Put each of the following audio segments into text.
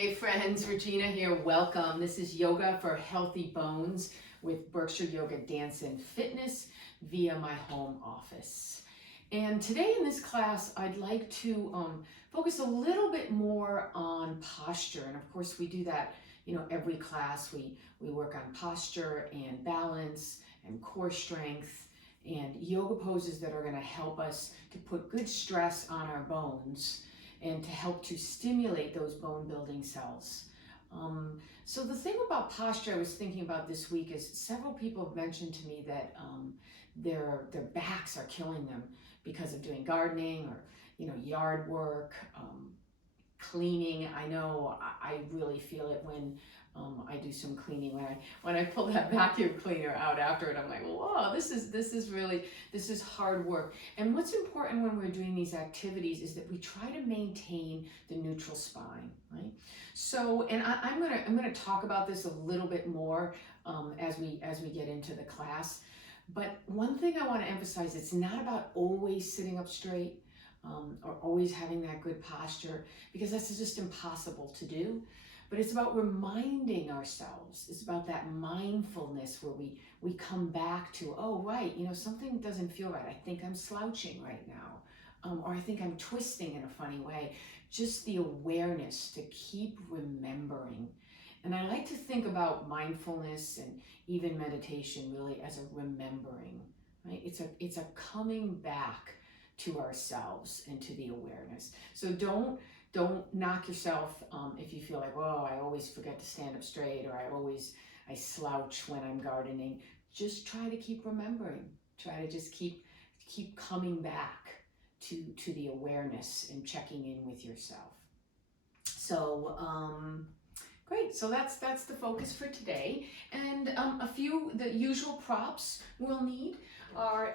Hey friends, Regina here. Welcome. This is Yoga for Healthy Bones with Burgio Yoga Dance and Fitness via my home office. And today in this class, I'd like to focus a little bit more on posture. And of course, we do that, every class. We work on posture and balance and core strength and yoga poses that are going to help us to put good stress on our bones and to help to stimulate those bone building cells. So the thing about posture I was thinking about this week is several people have mentioned to me that their backs are killing them because of doing gardening or yard work, cleaning. I know I really feel it when I do some cleaning. When I pull that vacuum cleaner out after it, I'm like, whoa, this is hard work. And what's important when we're doing these activities is that we try to maintain the neutral spine, right? So, and I'm gonna talk about this a little bit more as we get into the class. But one thing I want to emphasize: it's not about always sitting up straight. Or always having that good posture, because that's just impossible to do. But it's about reminding ourselves. It's about that mindfulness where we come back to, oh, right, something doesn't feel right. I think I'm slouching right now. Or I think I'm twisting in a funny way. Just the awareness to keep remembering. And I like to think about mindfulness and even meditation really as a remembering, right? It's a coming back to ourselves and to the awareness. So don't knock yourself if you feel like, whoa, I always forget to stand up straight, or I slouch when I'm gardening. Just try to keep remembering. Try to just keep coming back to the awareness and checking in with yourself. So great. So that's the focus for today. And the usual props we'll need are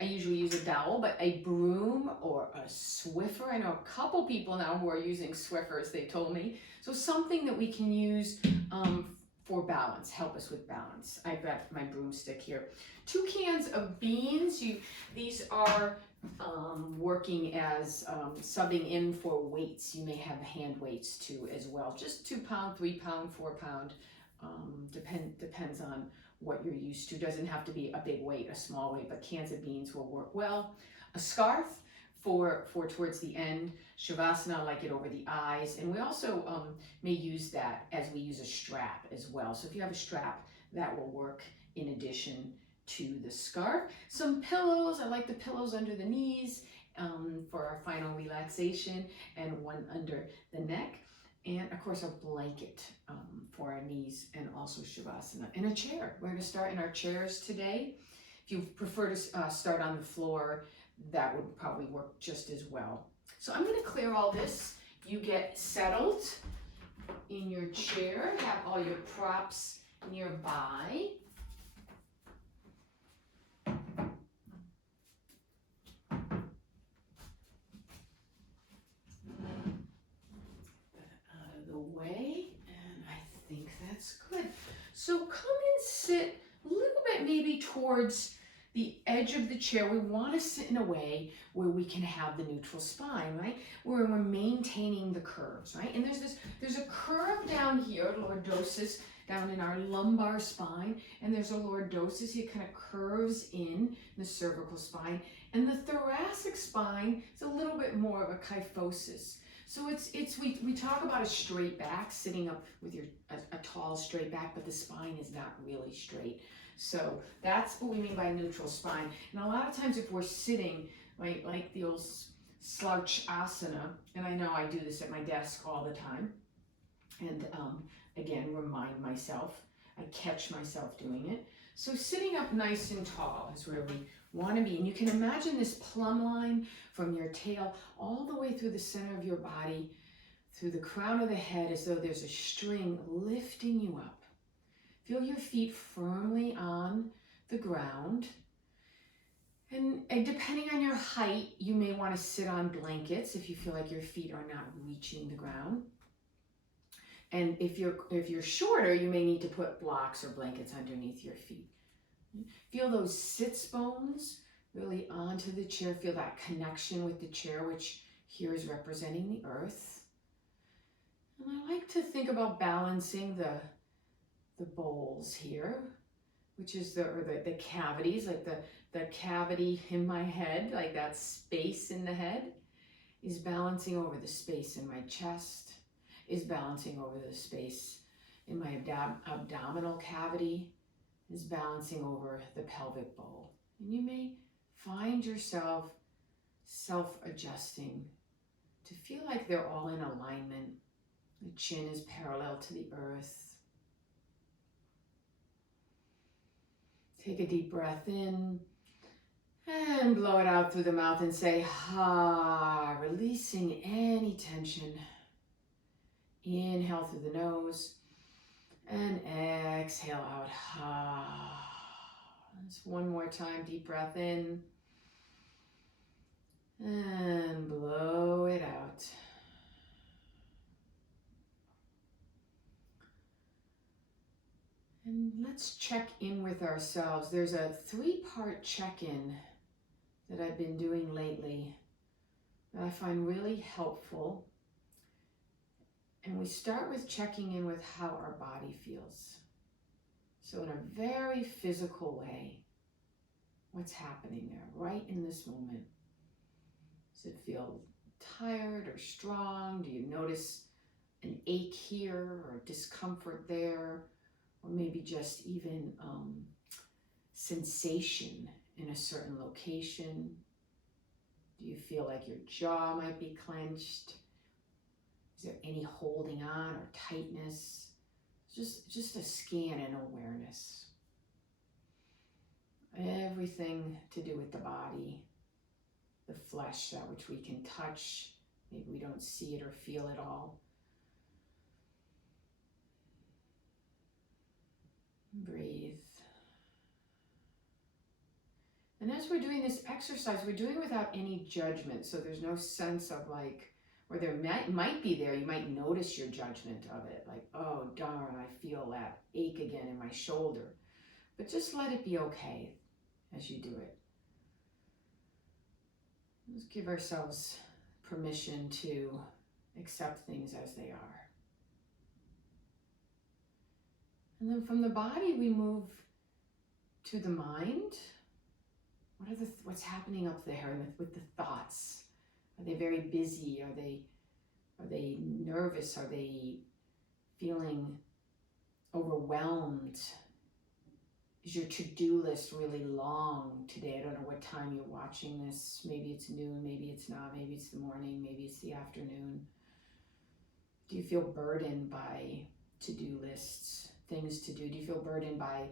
I usually use a dowel, but a broom or a Swiffer. I know a couple people now who are using Swiffers, they told me. So something that we can use for balance, help us with balance. I've got my broomstick here. 2 cans of beans. These are working as subbing in for weights. You may have hand weights too as well. Just 2 pound, 3 pound, 4 pound. Depends on what you're used to. Doesn't have to be a big weight, a small weight, but cans of beans will work well. A scarf for towards the end. Shavasana, I like it over the eyes. And we also may use that as we use a strap as well. So if you have a strap, that will work in addition to the scarf. Some pillows. I like the pillows under the knees for our final relaxation, and one under the neck. And of course, a blanket for our knees, and also Shavasana. And a chair. We're going to start in our chairs today. If you prefer to start on the floor, that would probably work just as well. So I'm going to clear all this. You get settled in your chair, have all your props nearby. Way, and I think that's good. So come and sit a little bit maybe towards the edge of the chair. We want to sit in a way where we can have the neutral spine, right? Where we're maintaining the curves, right? And there's a curve down here, lordosis, down in our lumbar spine, and there's a lordosis. It kind of curves in the cervical spine, and the thoracic spine is a little bit more of a kyphosis. So we talk about a straight back, sitting up with a tall straight back, but the spine is not really straight. So that's what we mean by neutral spine. And a lot of times if we're sitting, right, like the old slouch asana, and I know I do this at my desk all the time, and again, remind myself, I catch myself doing it. So sitting up nice and tall is where we want to be. And you can imagine this plumb line from your tail all the way through the center of your body, through the crown of the head, as though there's a string lifting you up. Feel your feet firmly on the ground. And depending on your height, you may want to sit on blankets if you feel like your feet are not reaching the ground. And if you're shorter, you may need to put blocks or blankets underneath your feet. Feel those sits bones really onto the chair. Feel that connection with the chair, which here is representing the earth. And I like to think about balancing the bowls here, which is the cavities, like the cavity in my head, like that space in the head is balancing over the space in my chest, is balancing over the space in my abdominal cavity, is balancing over the pelvic bowl. And you may find yourself self-adjusting to feel like they're all in alignment. The chin is parallel to the earth. Take a deep breath in and blow it out through the mouth and say, ha, releasing any tension. Inhale through the nose and exhale out, ha. Just one more time, deep breath in and blow it out. And let's check in with ourselves. There's a 3-part check-in that I've been doing lately that I find really helpful. And we start with checking in with how our body feels. So in a very physical way, what's happening there right in this moment? Does it feel tired or strong? Do you notice an ache here or discomfort there? Or maybe just even sensation in a certain location? Do you feel like your jaw might be clenched? Is there any holding on or tightness? Just a scan and awareness. Everything to do with the body, the flesh, that which we can touch. Maybe we don't see it or feel it all. Breathe. And as we're doing this exercise, we're doing it without any judgment. So there's no sense of like, or there might be there, you might notice your judgment of it. Like, oh darn, I feel that ache again in my shoulder. But just let it be okay as you do it. Let's give ourselves permission to accept things as they are. And then from the body, we move to the mind. What's happening up there with the thoughts? Are they very busy? Are they nervous? Are they feeling overwhelmed? Is your to-do list really long today? I don't know what time you're watching this. Maybe it's noon, maybe it's not, maybe it's the morning, maybe it's the afternoon. Do you feel burdened by to-do lists, things to do? Do you feel burdened by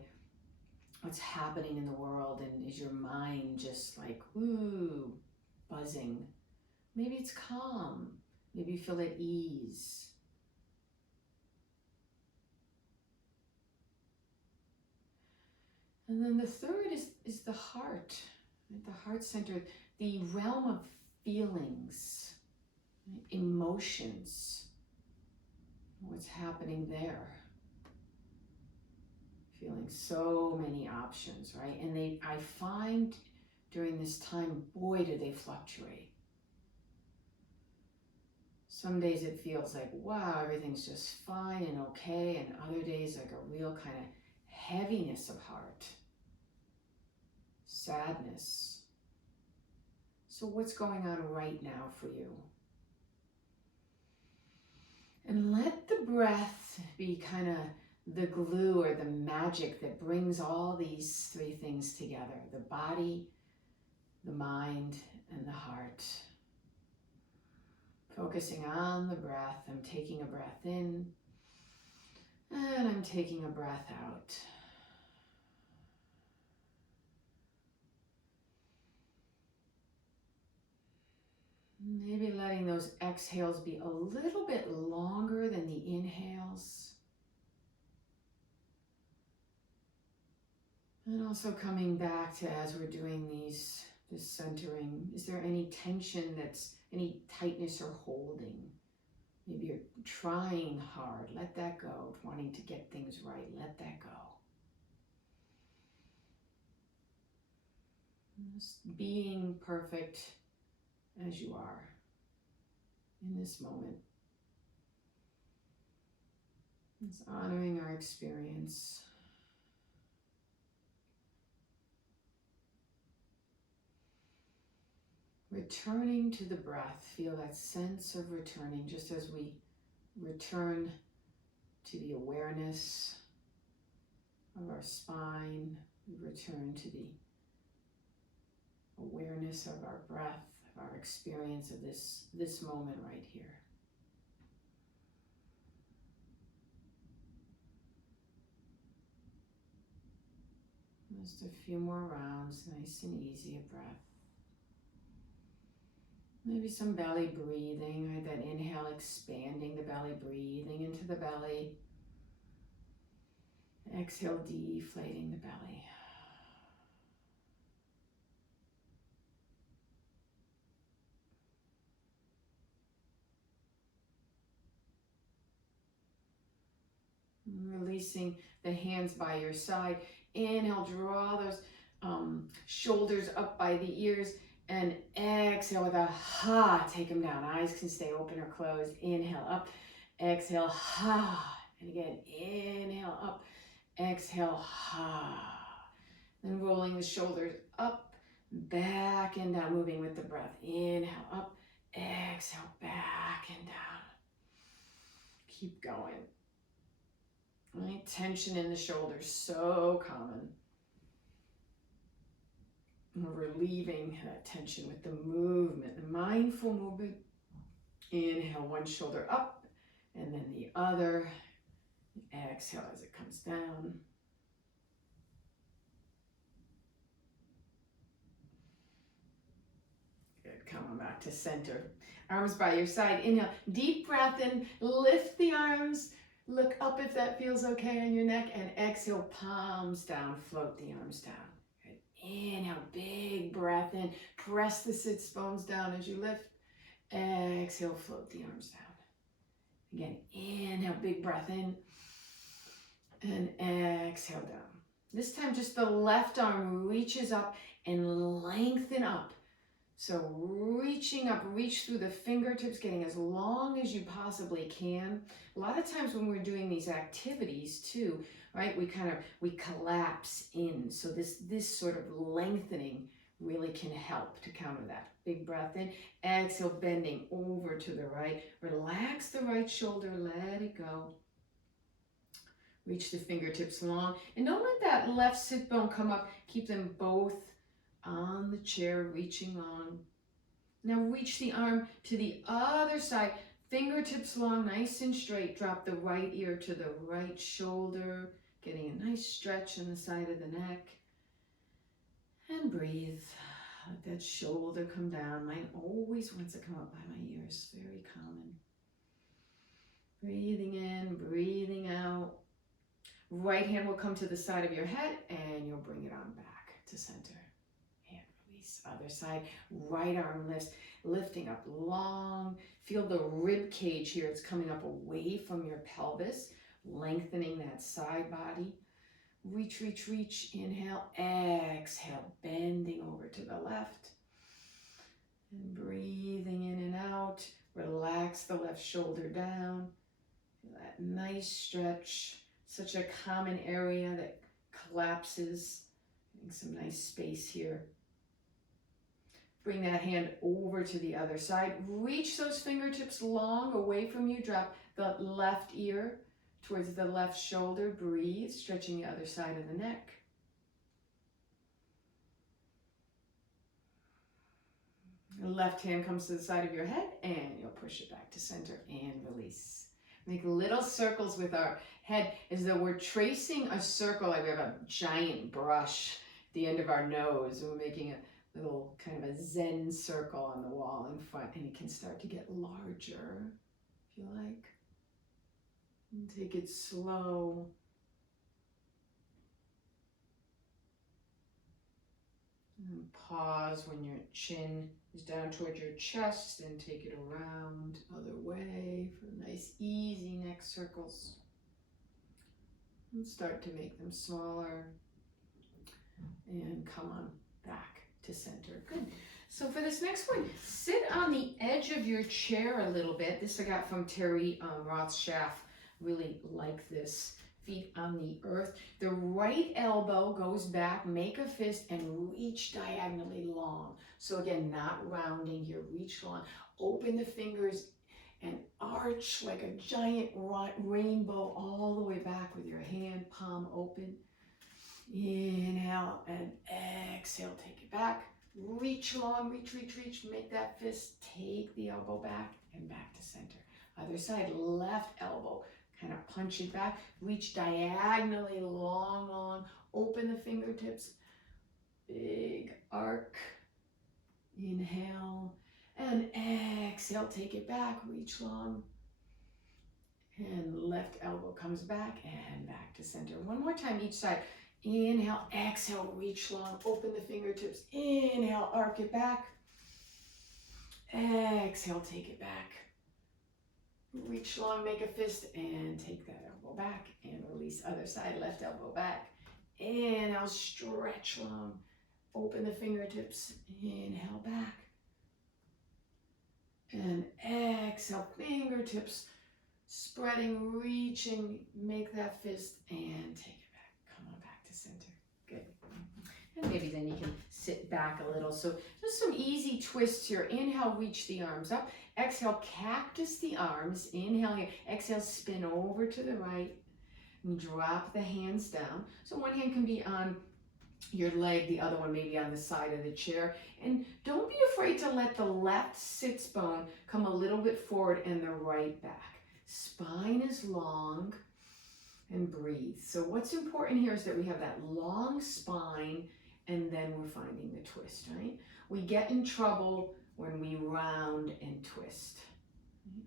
what's happening in the world? And is your mind just like, ooh, buzzing? Maybe it's calm. Maybe you feel at ease. And then the third is the heart, right? The heart center, the realm of feelings, right? Emotions, what's happening there. Feeling so many options, right? And I find during this time, boy, do they fluctuate. Some days it feels like, wow, everything's just fine and okay. And other days like a real kind of heaviness of heart. Sadness. So what's going on right now for you? And let the breath be kind of the glue or the magic that brings all these 3 things together. The body, the mind, and the heart. Focusing on the breath. I'm taking a breath in and I'm taking a breath out. Maybe letting those exhales be a little bit longer than the inhales. And also coming back to, as we're doing this centering, is there any tension any tightness or holding? Maybe you're trying hard, let that go. Wanting to get things right, let that go. Just being perfect as you are in this moment. It's honoring our experience. Returning to the breath. Feel that sense of returning just as we return to the awareness of our spine. We return to the awareness of our breath, of our experience of this moment right here. Just a few more rounds, nice and easy of breath. Maybe some belly breathing, right? That inhale, expanding the belly, breathing into the belly. Exhale, deflating the belly. Releasing the hands by your side. Inhale, draw those shoulders up by the ears. And exhale with a ha, take them down. Eyes can stay open or closed. Inhale up, exhale, ha. And again, inhale up, exhale, ha. Then rolling the shoulders up, back and down, moving with the breath. Inhale up, exhale, back and down. Keep going. Right? Tension in the shoulders, so common. We're relieving that tension with the movement, the mindful movement. Inhale, one shoulder up, and then the other. Exhale as it comes down. Good, coming back to center. Arms by your side. Inhale, deep breath in, lift the arms. Look up if that feels okay on your neck, and exhale, palms down, float the arms down. Inhale, big breath in. Press the sits bones down as you lift. Exhale, float the arms down. Again, inhale, big breath in. And exhale down. This time, just the left arm reaches up and lengthen up. So reaching up, reach through the fingertips, getting as long as you possibly can. A lot of times when we're doing these activities too, right, we collapse in. So this sort of lengthening really can help to counter that. Big breath in, exhale, bending over to the right. Relax the right shoulder, let it go. Reach the fingertips long. And don't let that left sit bone come up. Keep them both on the chair, reaching long. Now reach the arm to the other side. Fingertips long, nice and straight. Drop the right ear to the right shoulder. Getting a nice stretch on the side of the neck. And breathe. Let that shoulder come down. Mine always wants to come up by my ears. Very common. Breathing in, breathing out. Right hand will come to the side of your head and you'll bring it on back to center. And release. Other side. Right arm lifts, lifting up long. Feel the rib cage here. It's coming up away from your pelvis, lengthening that side body. Reach, reach, reach. Inhale, exhale, bending over to the left. And breathing in and out. Relax the left shoulder down. Feel that nice stretch. Such a common area that collapses. Getting some nice space here. Bring that hand over to the other side. Reach those fingertips long away from you. Drop the left ear towards the left shoulder. Breathe, stretching the other side of the neck. The left hand comes to the side of your head and you'll push it back to center and release. Make little circles with our head as though we're tracing a circle, like we have a giant brush at the end of our nose. We're making a little kind of a Zen circle on the wall in front, and it can start to get larger if you like. And take it slow. And pause when your chin is down towards your chest, and take it around other way for nice easy neck circles. And start to make them smaller and come on back to center. Good. So for this next one, sit on the edge of your chair a little bit. This I got from Terry Roth's really like this. Feet on the earth. The right elbow goes back, make a fist, and reach diagonally long. So again, not rounding here, reach long. Open the fingers and arch like a giant rainbow all the way back with your hand palm open. Inhale and exhale, take it back. Reach long, reach, reach, reach. Make that fist, take the elbow back and back to center. Other side, left elbow. Kind of punch it back, reach diagonally long, long, open the fingertips, big arc, inhale, and exhale, take it back, reach long, and left elbow comes back and back to center. One more time each side, inhale, exhale, reach long, open the fingertips, inhale, arc it back, exhale, take it back. Reach long, make a fist, and take that elbow back, and release other side, left elbow back. Inhale, stretch long, open the fingertips, inhale back. And exhale, fingertips, spreading, reaching, make that fist, and take it back. Come on back to center, good. And maybe then you can sit back a little. So just some easy twists here. Inhale, reach the arms up. Exhale, cactus the arms. Inhale here. Exhale, spin over to the right. And drop the hands down. So one hand can be on your leg, the other one maybe on the side of the chair. And don't be afraid to let the left sits bone come a little bit forward and the right back. Spine is long. And breathe. So what's important here is that we have that long spine and then we're finding the twist, right? We get in trouble when we round and twist.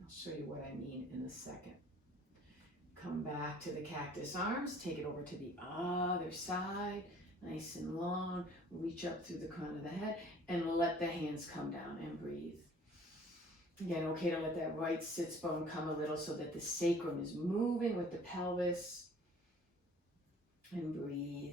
I'll show you what I mean in a second. Come back to the cactus arms, take it over to the other side, nice and long, reach up through the crown of the head and let the hands come down and breathe. Again, okay to let that right sits bone come a little so that the sacrum is moving with the pelvis. And breathe.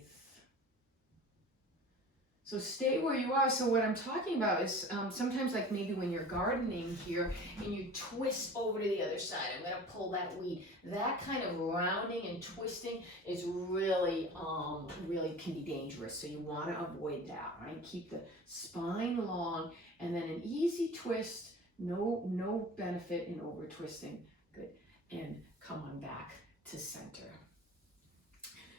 So stay where you are. So what I'm talking about is sometimes like maybe when you're gardening here and you twist over to the other side, I'm going to pull that weed. That kind of rounding and twisting is really, really can be dangerous. So you want to avoid that, right? Keep the spine long and then an easy twist. No benefit in over twisting. Good. And come on back to center.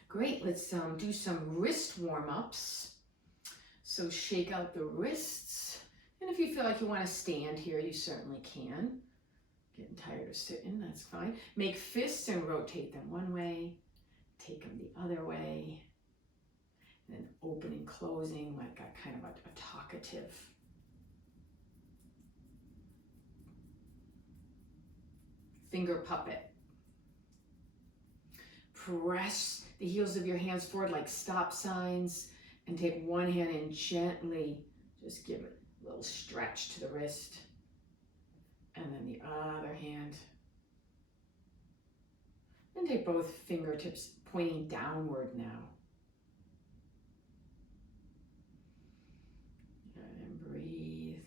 Great. Let's do some wrist warm-ups. So shake out the wrists. And if you feel like you want to stand here, you certainly can. Getting tired of sitting, that's fine. Make fists and rotate them one way. Take them the other way. And then open and closing like a kind of a talkative. Finger puppet. Press the heels of your hands forward like stop signs and take one hand and gently just give it a little stretch to the wrist. And then the other hand. And take both fingertips pointing downward now. And breathe.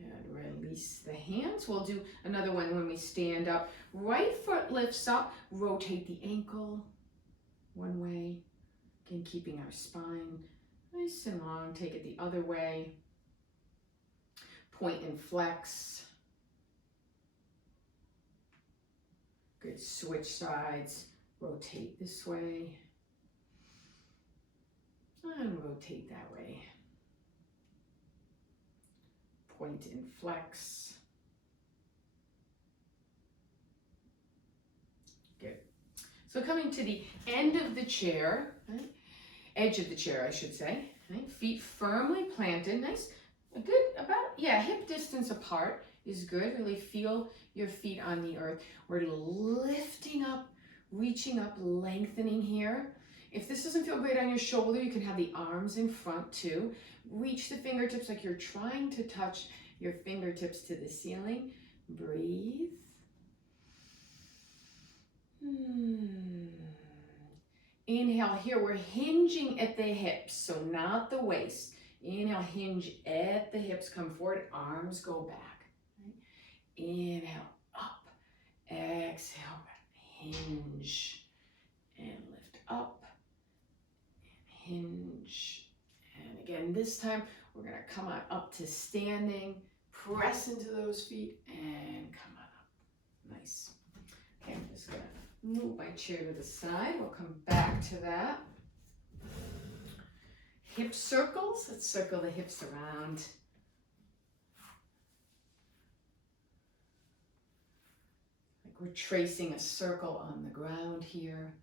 And release the hands. We'll do another one when we stand up. Right foot lifts up. Rotate the ankle one way. Again, keeping our spine nice and long. Take it the other way. Point and flex. Good. Switch sides. Rotate this way. And rotate that way. Point and flex. Good. So coming to the end of the chair, right? Edge of the chair, I should say. Right? Feet firmly planted. Nice. A good, hip distance apart is good. Really feel your feet on the earth. We're lifting up, reaching up, lengthening here. If this doesn't feel great on your shoulder, you can have the arms in front too. Reach the fingertips like you're trying to touch your fingertips to the ceiling. Breathe. Inhale here, we're hinging at the hips, so not the waist. Inhale, hinge at the hips, come forward, arms go back. Right? Inhale, up. Exhale, hinge, and lift up, and hinge. And again, this time we're gonna come on up to standing, press into those feet, and come on up. Nice. Okay, I'm just gonna move my chair to the side. We'll come back to that. Hip circles. Let's circle the hips around. Like we're tracing a circle on the ground here.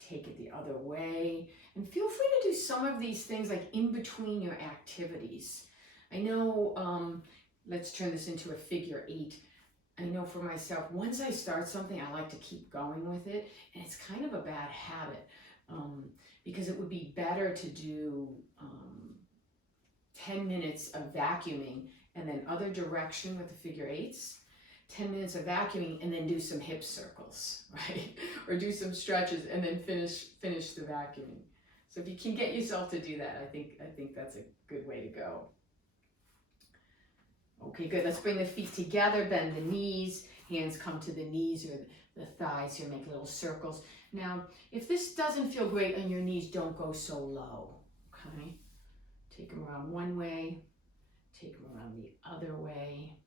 Take it the other way. And feel free to do some of these things like in between your activities. I know, let's turn this into a figure 8. I know for myself, once I start something, I like to keep going with it. And it's kind of a bad habit because it would be better to do 10 minutes of vacuuming and then other direction with the figure 8s. 10 minutes of vacuuming and then do some hip circles, right? Or do some stretches and then finish the vacuuming. So if you can get yourself to do that, I think that's a good way to go. Okay, good. Let's bring the feet together, bend the knees, hands come to the knees or the thighs here, make little circles. Now, if this doesn't feel great on your knees, don't go so low, okay? Take them around one way, take them around the other way.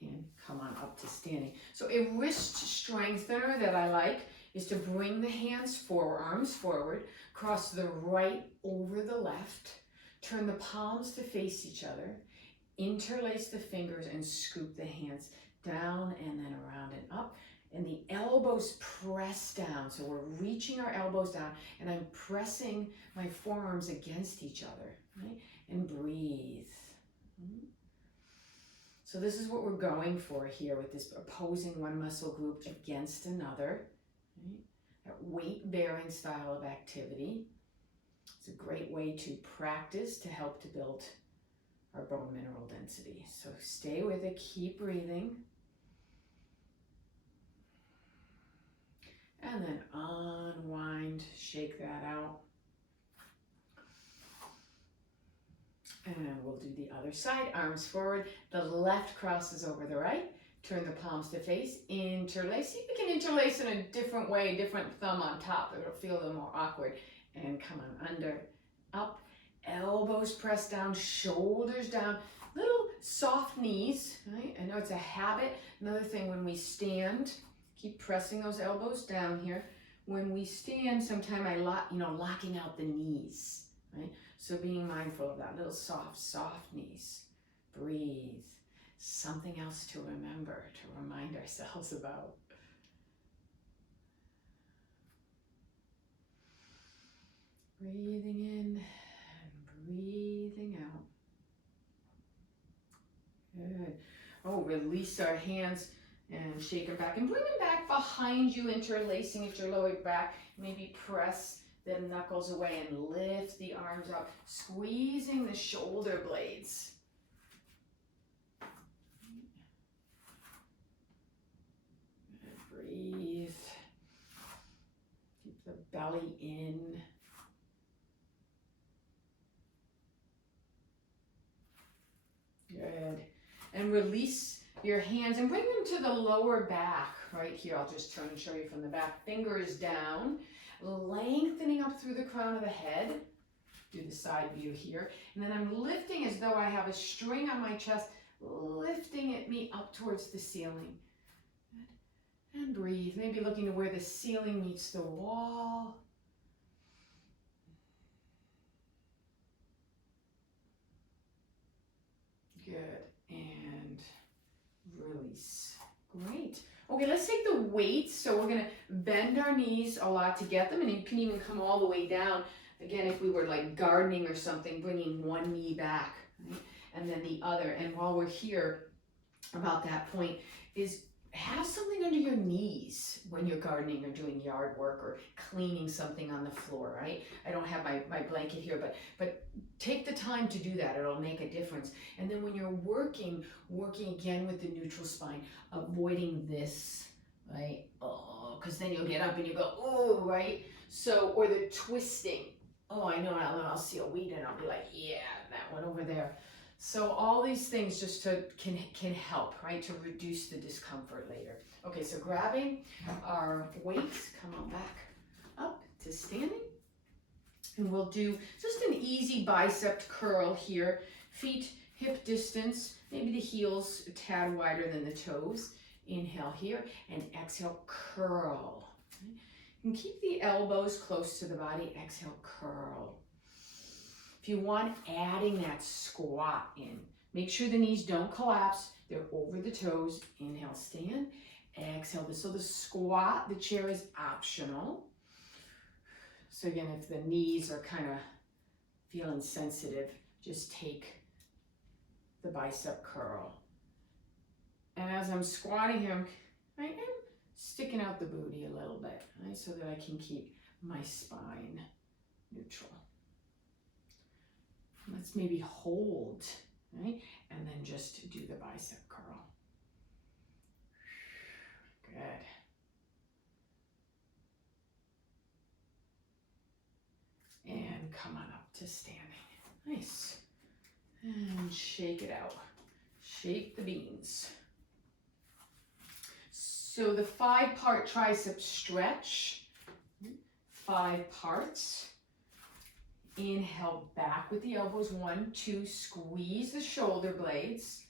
And come on up to standing. So a wrist strengthener that I like is to bring the hands forward, arms forward, cross the right over the left, turn the palms to face each other, interlace the fingers and scoop the hands down and then around and up. And the elbows press down. So we're reaching our elbows down and I'm pressing my forearms against each other, right? And breathe. So this is what we're going for here with this opposing one muscle group against another, right? That weight-bearing style of activity. It's a great way to practice to help to build our bone mineral density. So stay with it, keep breathing. And then unwind, shake that out. And we'll do the other side, arms forward. The left crosses over the right. Turn the palms to face, interlace. See if we can interlace in a different way, different thumb on top. It'll feel a little more awkward. And come on, under, up, elbows press down, shoulders down, little soft knees, right? I know it's a habit. Another thing, when we stand, keep pressing those elbows down here. When we stand, sometimes locking out the knees, right? So being mindful of that, little soft knees. Breathe. Something else to remember, to remind ourselves about. Breathing in and breathing out. Good. Oh, release our hands and shake them back and bring them back behind you, interlacing at your lower back. Maybe press the knuckles away and lift the arms up, squeezing the shoulder blades. And breathe. Keep the belly in. Good. And release your hands and bring them to the lower back. Right here, I'll just turn and show you from the back. Fingers down, lengthening up through the crown of the head. Do the side view here. And then I'm lifting as though I have a string on my chest, lifting me up towards the ceiling. Good. And breathe. Maybe looking to where the ceiling meets the wall. Good. And release. Great. Okay, let's take the weights. So we're going to bend our knees a lot to get them, and you can even come all the way down. Again, if we were like gardening or something, bringing one knee back, right? And then the other. And while we're here, about that point, is have something under your knees when you're gardening or doing yard work or cleaning something on the floor, right? I don't have my blanket here, but take the time to do that. It'll make a difference. And then when you're working again with the neutral spine, avoiding this, right? Oh, because then you'll get up and you go, oh, right? So, or the twisting. Oh, I know, I'll see a weed and I'll be like, yeah, that one over there. So all these things just can help, right, to reduce the discomfort later. Okay, so grabbing our weights, come on back up to standing. And we'll do just an easy bicep curl here. Feet hip distance, maybe the heels a tad wider than the toes. Inhale here and exhale, curl. And keep the elbows close to the body. Exhale, curl. If you want, adding that squat in. Make sure the knees don't collapse. They're over the toes. Inhale, stand. Exhale. So the squat, the chair is optional. So again, if the knees are kind of feeling sensitive, just take the bicep curl. And as I'm squatting here, I am sticking out the booty a little bit, right, so that I can keep my spine neutral. Let's maybe hold, right, and then just do the bicep curl. Good. And come on up to standing. Nice. And shake it out. Shake the beans. So the 5-part tricep stretch, 5 parts. Inhale back with the elbows, 1, 2, squeeze the shoulder blades,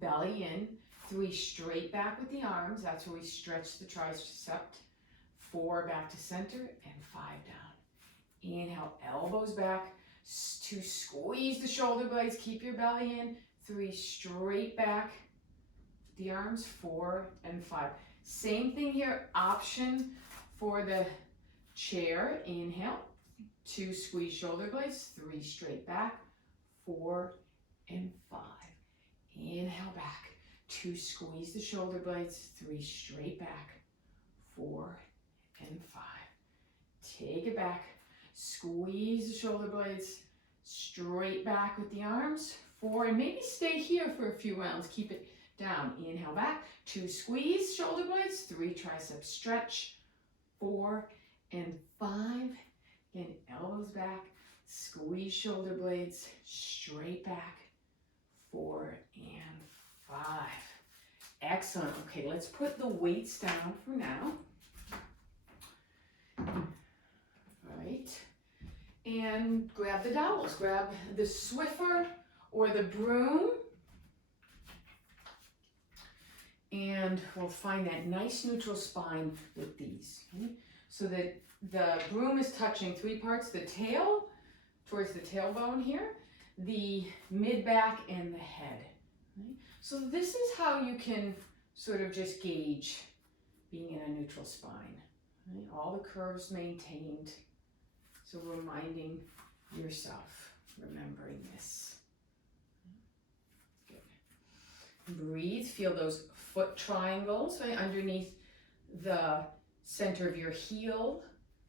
belly in, 3, straight back with the arms, that's where we stretch the tricep, 4, back to center, and 5 down. Inhale, elbows back, 2, squeeze the shoulder blades, keep your belly in, 3, straight back, the arms, 4 and 5. Same thing here, option for the chair. Inhale, 2, squeeze shoulder blades, 3, straight back, 4 and 5. Inhale back, 2, squeeze the shoulder blades, 3, straight back, 4 and 5. Take it back, squeeze the shoulder blades, straight back with the arms, 4, and maybe stay here for a few rounds, keep it down. Inhale back, 2, squeeze shoulder blades, 3, tricep stretch, 4 and 5. Again, elbows back, squeeze shoulder blades, straight back, 4 and 5. Excellent. Okay, let's put the weights down for now. Right. And grab the dowels. Grab the Swiffer or the broom. And we'll find that nice neutral spine with these. Okay? So that the broom is touching 3 parts, the tail, towards the tailbone here, the mid-back, and the head. Right? So this is how you can sort of just gauge being in a neutral spine. Right? All the curves maintained. So reminding yourself, remembering this. Good. Breathe, feel those foot triangles right underneath the center of your heel,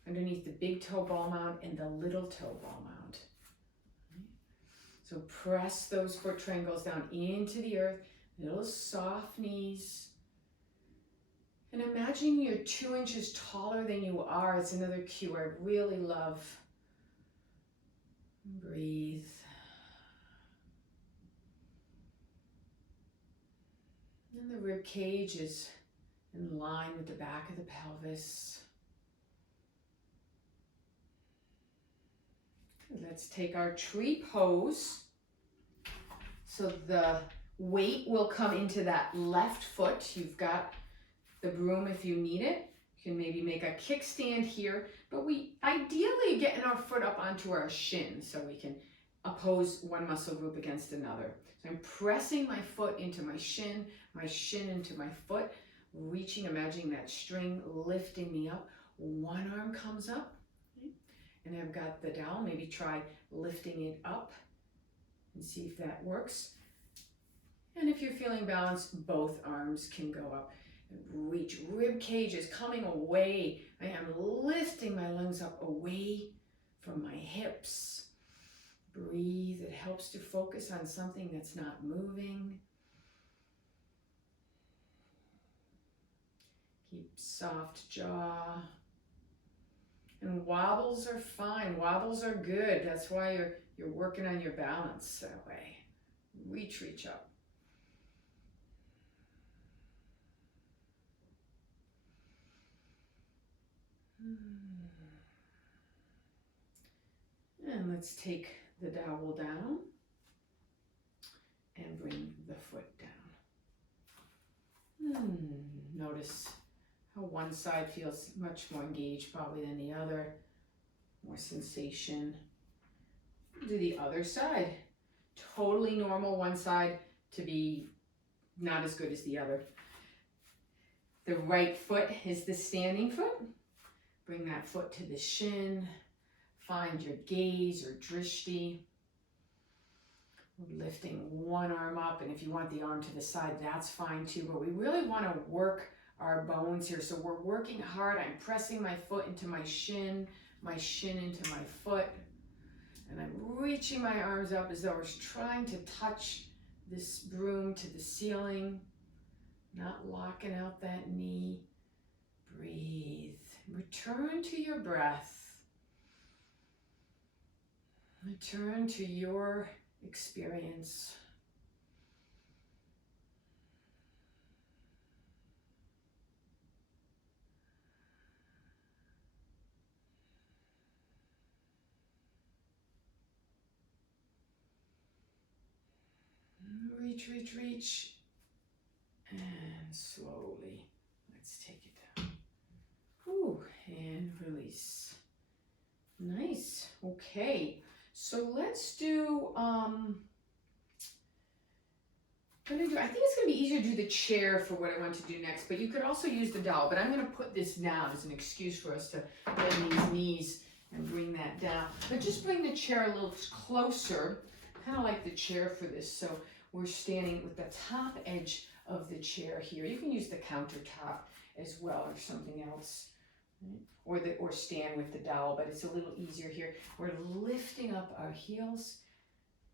underneath the big toe ball mound and the little toe ball mound. So press those foot triangles down into the earth, little soft knees. And imagine you're 2 inches taller than you are. It's another cue I really love. Breathe. And the rib cage is in line with the back of the pelvis. Let's take our tree pose. So the weight will come into that left foot. You've got the broom if you need it. You can maybe make a kickstand here, but we ideally getting our foot up onto our shin so we can oppose one muscle group against another. So I'm pressing my foot into my shin into my foot, reaching, imagining that string lifting me up. One arm comes up, and I've got the dowel. Maybe try lifting it up and see if that works. And if you're feeling balanced, both arms can go up. And reach, rib cage is coming away. I am lifting my lungs up away from my hips. Breathe, it helps to focus on something that's not moving. Keep soft jaw. And wobbles are fine, wobbles are good. That's why you're working on your balance that way. reach up. And let's take the dowel down and bring the foot down. Notice how one side feels much more engaged probably than the other. More sensation. Do the other side. Totally normal one side to be not as good as the other. The right foot is the standing foot. Bring that foot to the shin. Find your gaze or drishti. We're lifting one arm up, and if you want the arm to the side, that's fine too, but we really want to work our bones here. So we're working hard. I'm pressing my foot into my shin into my foot, and I'm reaching my arms up as though I was trying to touch this broom to the ceiling, not locking out that knee. Breathe. Return to your breath. Return to your experience. Reach. And slowly, let's take it down. Ooh, and release. Nice. Okay. So let's do, I think it's going to be easier to do the chair for what I want to do next, but you could also use the dowel, but I'm going to put this down as an excuse for us to bend these knees and bring that down. But just bring the chair a little closer, kind of like the chair for this. So we're standing with the top edge of the chair here. You can use the countertop as well or something else. Or stand with the dowel, but it's a little easier here. We're lifting up our heels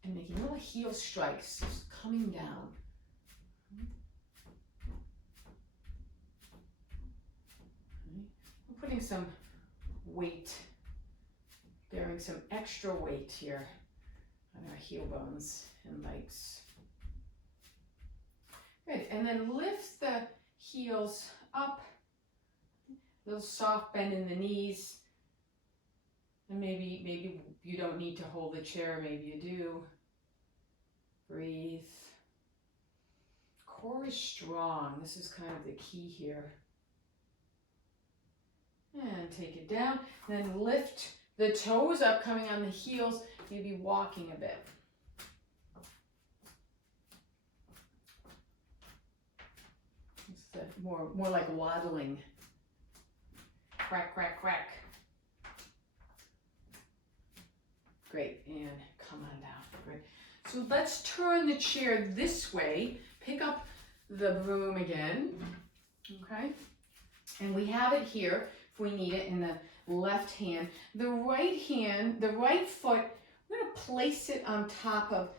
and making little heel strikes, just coming down. We're putting some weight, bearing some extra weight here on our heel bones and legs. Good, and then lift the heels up. Little soft bend in the knees, and maybe you don't need to hold the chair, maybe you do. Breathe. Core is strong. This is kind of the key here. And take it down. Then lift the toes up, coming on the heels, maybe walking a bit. It's more like waddling. Crack, crack, crack. Great, and come on down. Great. So let's turn the chair this way. Pick up the broom again, okay? And we have it here, if we need it, in the left hand. The right foot, I'm gonna place it on top of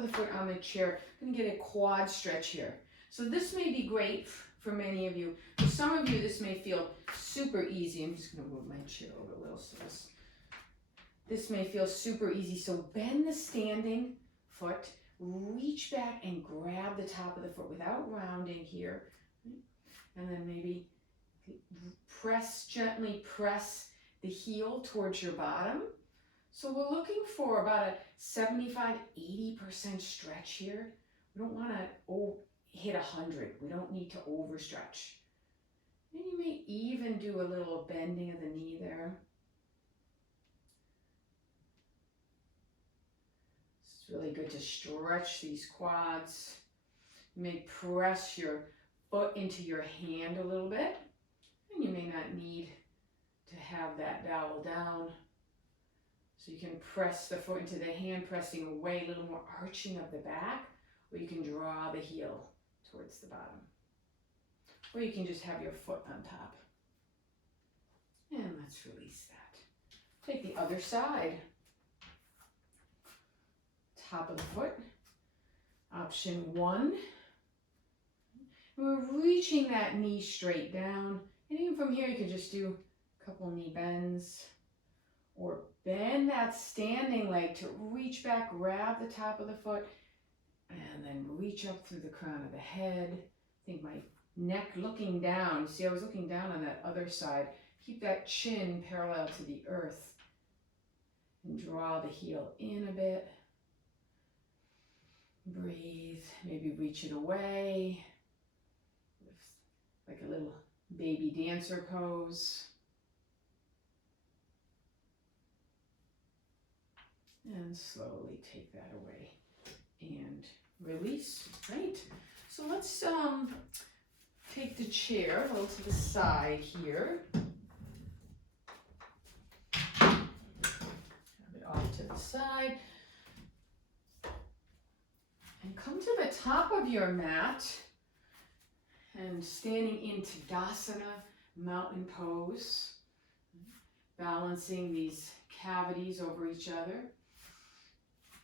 the foot on the chair. I'm gonna get a quad stretch here. So this may be great for many of you. For some of you, this may feel super easy. I'm just going to move my chair over a little. So this may feel super easy. So bend the standing foot, reach back and grab the top of the foot without rounding here. And then maybe gently press the heel towards your bottom. So we're looking for about a 75-80% stretch here. We don't want to hit 100. We don't need to overstretch. And you may even do a little bending of the knee there. It's really good to stretch these quads. You may press your foot into your hand a little bit, and you may not need to have that dowel down. So you can press the foot into the hand, pressing away, a little more arching of the back, or you can draw the heel towards the bottom. Or you can just have your foot on top. And let's release that. Take the other side. Top of the foot. Option 1. We're reaching that knee straight down. And even from here, you could just do a couple knee bends. Or bend that standing leg to reach back, grab the top of the foot, And then reach up through the crown of the head. I think my neck looking down. See, I was looking down on that other side. Keep that chin parallel to the earth. And draw the heel in a bit. Breathe. Maybe reach it away. Like a little baby dancer pose. And slowly take that away. And release. Right. So let's take the chair a little to the side here. Have it off to the side. And come to the top of your mat and standing in Tadasana, mountain pose. Balancing these cavities over each other.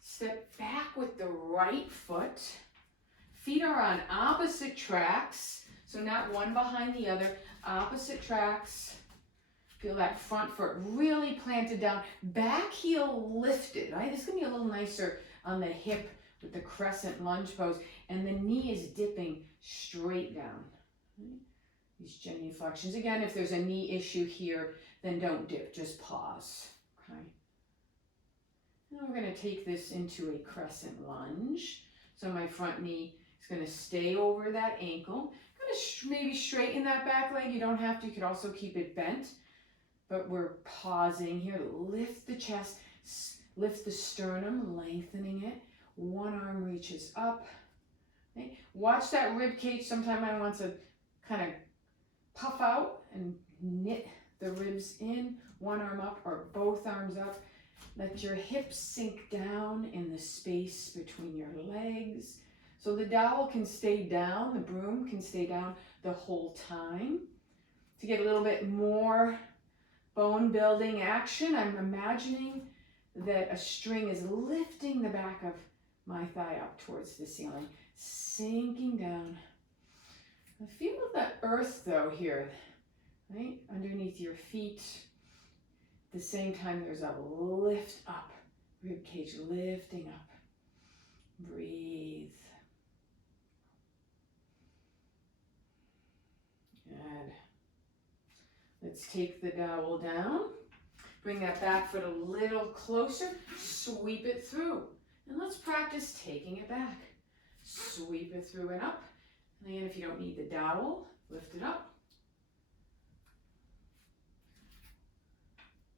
Step back with the right foot. Feet are on opposite tracks, so not one behind the other, opposite tracks. Feel that front foot really planted down, back heel lifted, right? This is gonna be a little nicer on the hip with the Crescent Lunge pose, and the knee is dipping straight down. Right? These genuflections. Again, if there's a knee issue here, then don't dip, just pause, okay? Now we're gonna take this into a Crescent Lunge. So my front knee is going to stay over that ankle. Going to maybe straighten that back leg. You don't have to. You could also keep it bent. But we're pausing here. Lift the chest. Lift the sternum, lengthening it. One arm reaches up. Okay. Watch that rib cage. Sometimes I want to kind of puff out and knit the ribs in. One arm up or both arms up. Let your hips sink down in the space between your legs. So the dowel can stay down, the broom can stay down the whole time. To get a little bit more bone building action, I'm imagining that a string is lifting the back of my thigh up towards the ceiling, sinking down. Feel the earth though here, right? Underneath your feet. At the same time, there's a lift up, rib cage lifting up. Breathe. Good. Let's take the dowel down. Bring that back foot a little closer. Sweep it through. And let's practice taking it back. Sweep it through and up. And again, if you don't need the dowel, lift it up.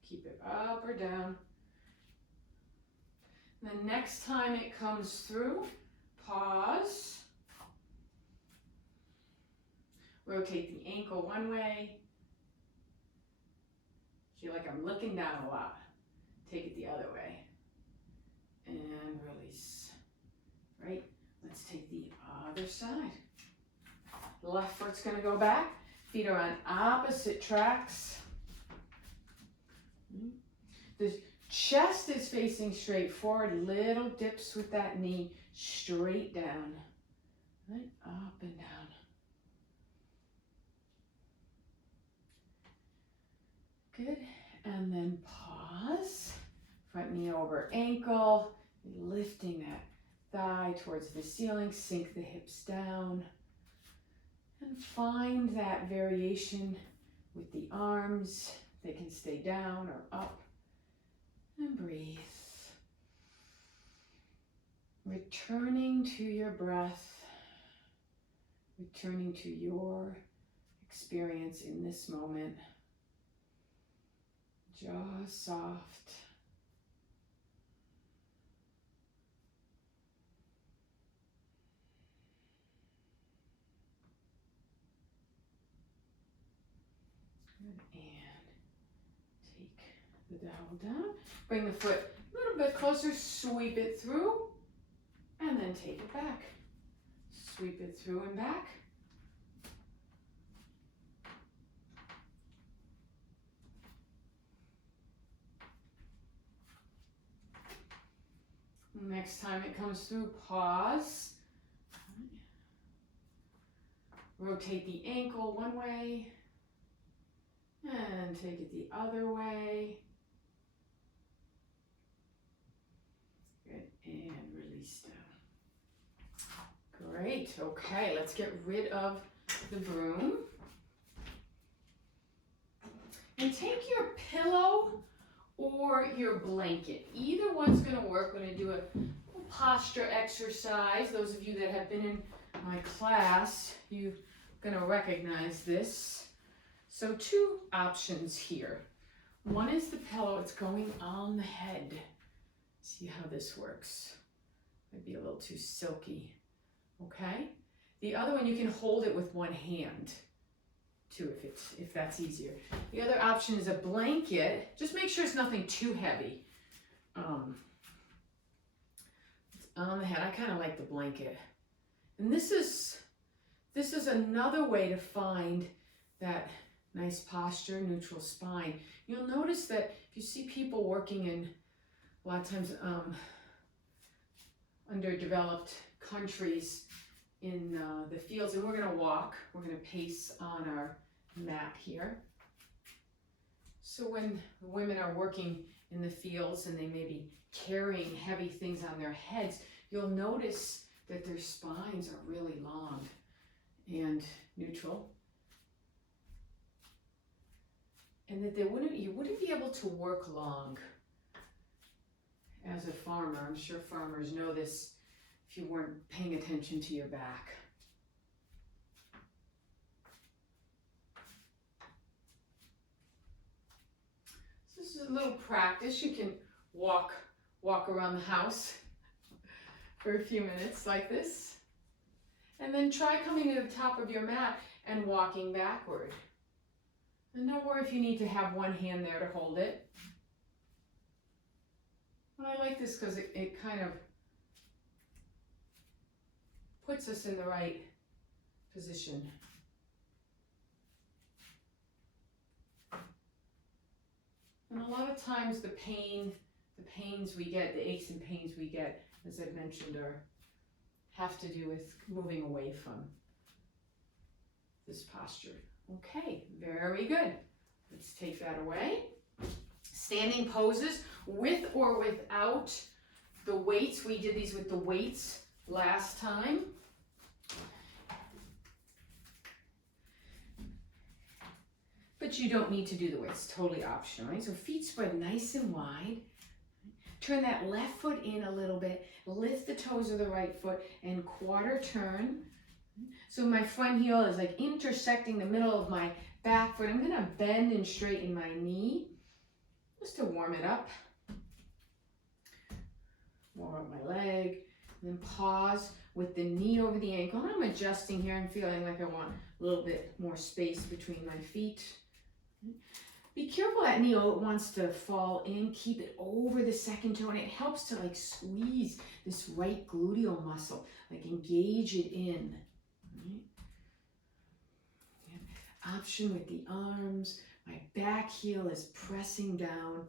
Keep it up or down. And the next time it comes through, pause. Rotate the ankle one way. Feel like I'm looking down a lot. Take it the other way. And release. Right? Let's take the other side. Left foot's going to go back. Feet are on opposite tracks. The chest is facing straight forward. Little dips with that knee straight down. Right? Up and down. Good. And then pause. Front knee over ankle. Lifting that thigh towards the ceiling. Sink the hips down. And find that variation with the arms. They can stay down or up. And breathe. Returning to your breath. Returning to your experience in this moment. Jaw soft. Good. And take the dowel down. Bring the foot a little bit closer. Sweep it through. And then take it back. Sweep it through and back. Next time it comes through, pause. Rotate the ankle one way and take it the other way. Good, and release down. great. Okay, let's get rid of the broom. And take your pillow or your blanket. Either one's going to work. We're going to do a posture exercise. Those of you that have been in my class, you're going to recognize this. So two options here. One is the pillow. It's going on the head. See how this works. Might be a little too silky. Okay? The other one, you can hold it with one hand too, if that's easier. The other option is a blanket. Just make sure it's nothing too heavy. It's on the head. I kind of like the blanket. And this is another way to find that nice posture, neutral spine. You'll notice that if you see people working in a lot of times underdeveloped countries in the fields, and we're going to walk, we're going to pace on our mat here. So when women are working in the fields and they may be carrying heavy things on their heads, you'll notice that their spines are really long and neutral. And that you wouldn't be able to work long as a farmer. I'm sure farmers know this if you weren't paying attention to your back. So this is a little practice. You can walk around the house for a few minutes like this. And then try coming to the top of your mat and walking backward. And don't worry if you need to have one hand there to hold it. But I like this because it kind of puts us in the right position. And a lot of times the pains we get, the aches and pains we get, as I've mentioned, have to do with moving away from this posture. Okay, very good. Let's take that away. Standing poses with or without the weights. We did these with the weights last time. But you don't need to do the weights, totally optional, right? So feet spread nice and wide. Turn that left foot in a little bit. Lift the toes of the right foot and quarter turn. So my front heel is like intersecting the middle of my back foot. I'm going to bend and straighten my knee just to warm it up. Warm up my leg. And then pause with the knee over the ankle. And I'm adjusting here and feeling like I want a little bit more space between my feet. Be careful that knee wants to fall in. Keep it over the second toe, and it helps to like squeeze this right gluteal muscle, like engage it in. Right? Option with the arms. My back heel is pressing down,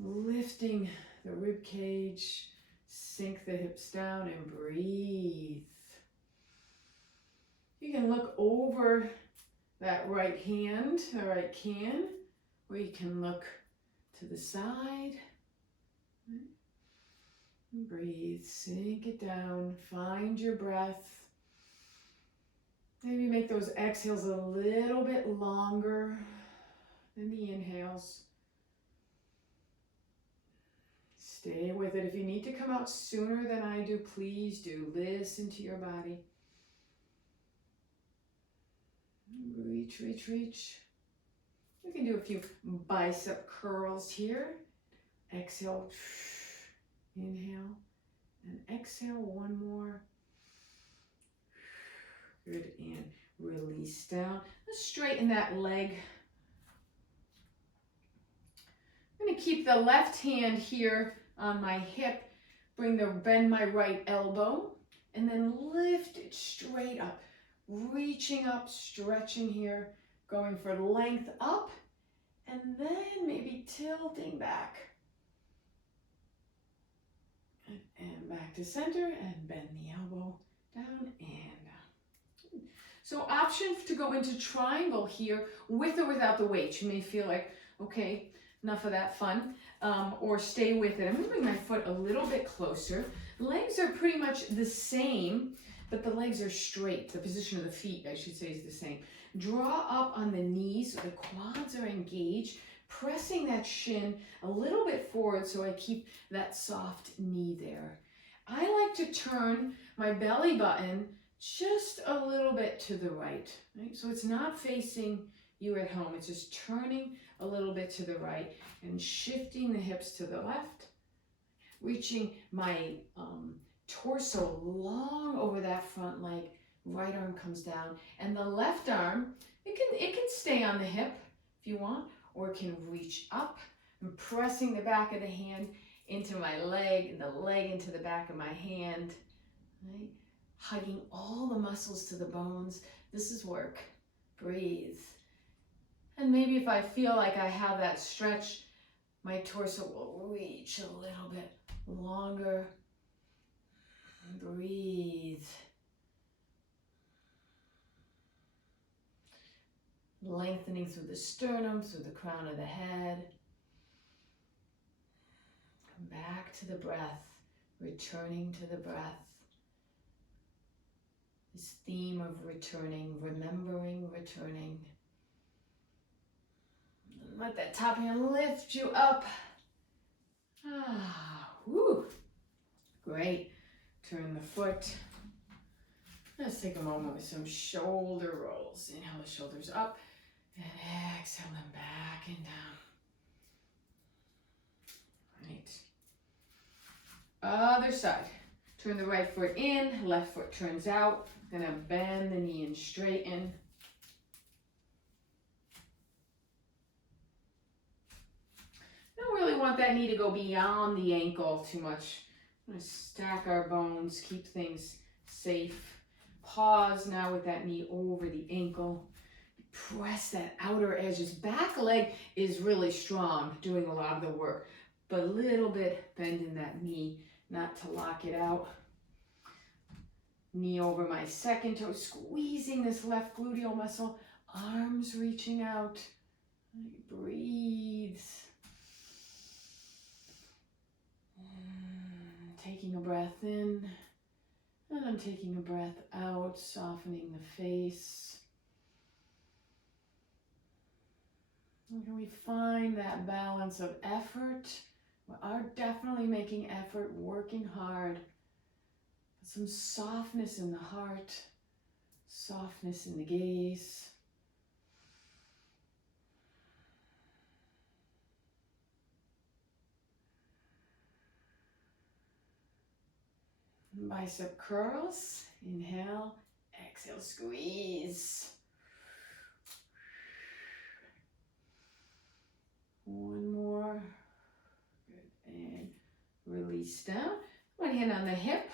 lifting the rib cage. Sink the hips down and breathe. You can look over that right hand, the right can, or you can look to the side. And breathe, sink it down, find your breath. Maybe make those exhales a little bit longer than the inhales. Stay with it. If you need to come out sooner than I do, please do. Listen to your body. Reach, reach, reach. You can do a few bicep curls here. Exhale, inhale, and exhale one more. Good, and release down. Let's straighten that leg. I'm going to keep the left hand here on my hip, bend my right elbow, and then lift it straight up. Reaching up, stretching here, going for length up, and then maybe tilting back. And back to center, and bend the elbow down and down. So option to go into triangle here with or without the weight. You may feel like, okay, enough of that fun, or stay with it. I'm going to bring my foot a little bit closer. Legs are pretty much the same, but the legs are straight. The position of the feet, I should say, is the same. Draw up on the knees so the quads are engaged, pressing that shin a little bit forward so I keep that soft knee there. I like to turn my belly button just a little bit to the right? So it's not facing you at home. It's just turning a little bit to the right and shifting the hips to the left, reaching my torso long over that front leg. Right arm comes down, and the left arm, it can stay on the hip if you want, or it can reach up. I'm pressing the back of the hand into my leg and the leg into the back of my hand, right? Hugging all the muscles to the bones. This is work. Breathe. And maybe if I feel like I have that stretch, my torso will reach a little bit longer. Breathe. Lengthening through the sternum, through the crown of the head. Come back to the breath, returning to the breath. This theme of returning, remembering, returning. Let that top hand lift you up. Whoo. Great. Turn the foot. Let's take a moment with some shoulder rolls. Inhale the shoulders up and exhale them back and down. Right. Other side. Turn the right foot in, left foot turns out. Gonna bend the knee and straighten. Don't really want that knee to go beyond the ankle too much. I'm gonna stack our bones, keep things safe. Pause now with that knee over the ankle. Press that outer edges. Back leg is really strong, doing a lot of the work, but a little bit bend in that knee, not to lock it out. Knee over my second toe, squeezing this left gluteal muscle, arms reaching out. Breathe. Taking a breath in, and I'm taking a breath out, softening the face. And can we find that balance of effort? We are definitely making effort, working hard. Some softness in the heart, softness in the gaze. Bicep curls. Inhale, exhale, squeeze. One more. Good. And release down. One hand on the hip.